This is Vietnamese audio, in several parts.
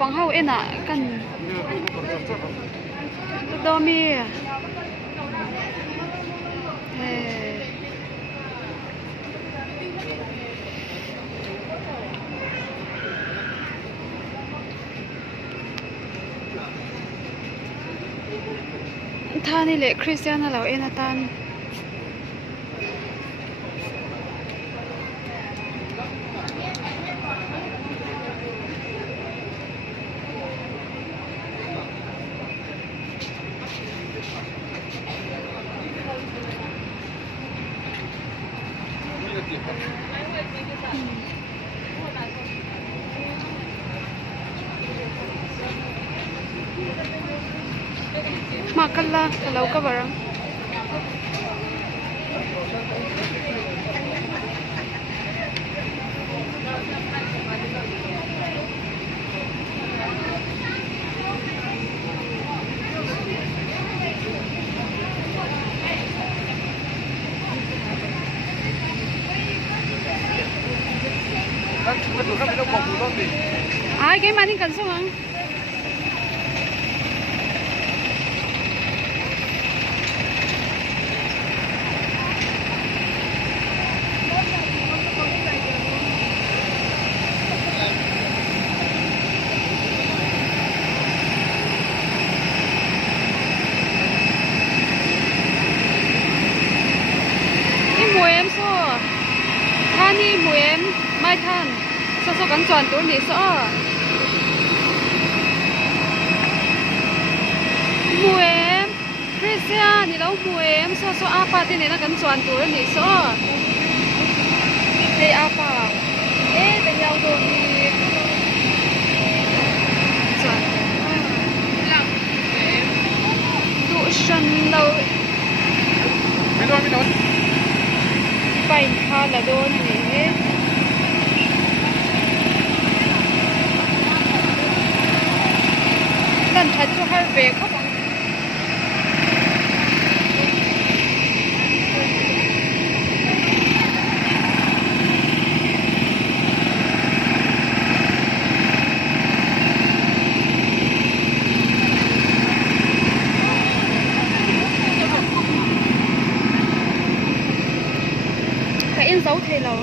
ปังเฮาเอ็น่ะกันดอมีเฮ้ท่านี่แหละคริสเตียนเราเอ็น่ะตันมากันละเราก็บารังai cái mà thì cần sao không cái mùi em sao than đi mùi em mai than sao sao cắn tròn tối nhỉ sao mùi em Christian thì đâu mùi em sao sao apa thế này nó cắn tròn tối nhỉ sao đây apa ê đây nhau rồi thì tròn tụ sân đâu phải khá là đôi này lần thấy cho hai về không phải in dấu thầy lầu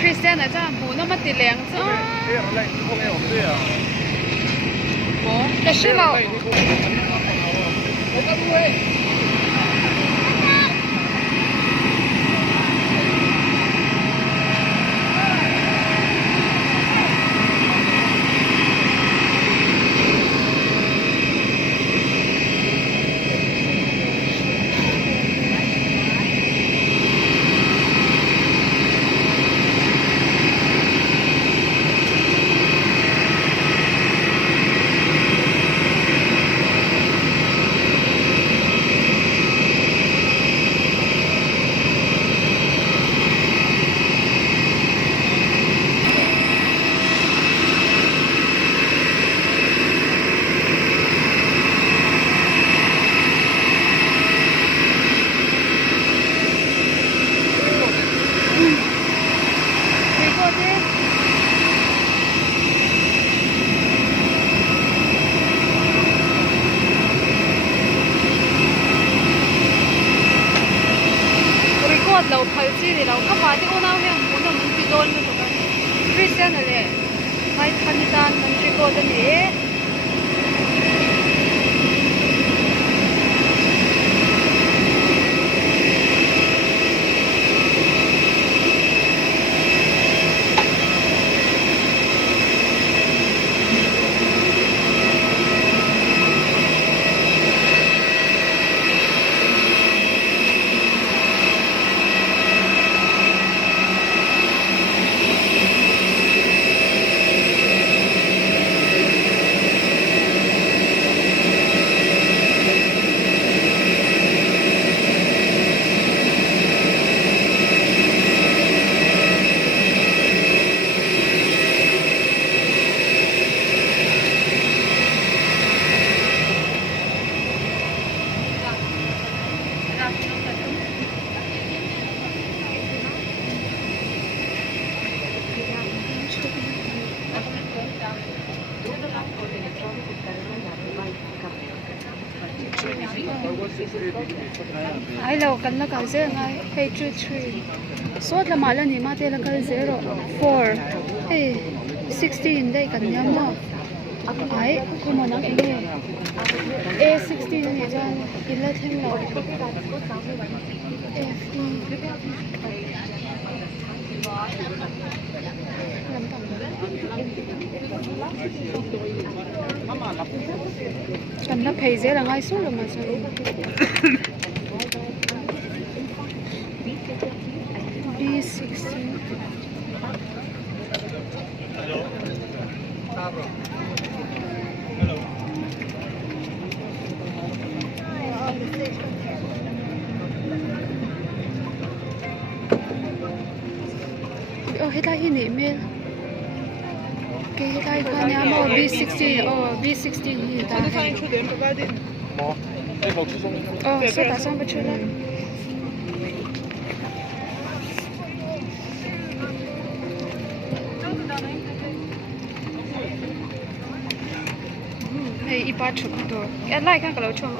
Christian ở trong bố nó mất tiền lẻng chứ bố cái gì lầuเราเผาจีนี่เราเข้ามาที่โอนาเฮียมุนมันติดโดนมันถูกไหมคริสเตียนอะไรไปพันธานมันติดโดนนี่ ai lâu cần là cái gì ngay Patriot Tree suốt là mà là ni mà thế là cái 04 hey 16 đây cần nhắm mà ai cũng mà nói cái A16 này ra cái là thêm là cần nó phải dễ là ngay suốt rồi mà sao B16 hết lại hình email cái hết lại qua nhà mà B16 B16 gì ta số ta xong bắt chưa đấy này ít bắt chụp đồ cái lại cái lâu chụp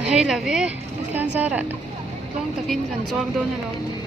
hay là về kan zara long takin kan chuak don lo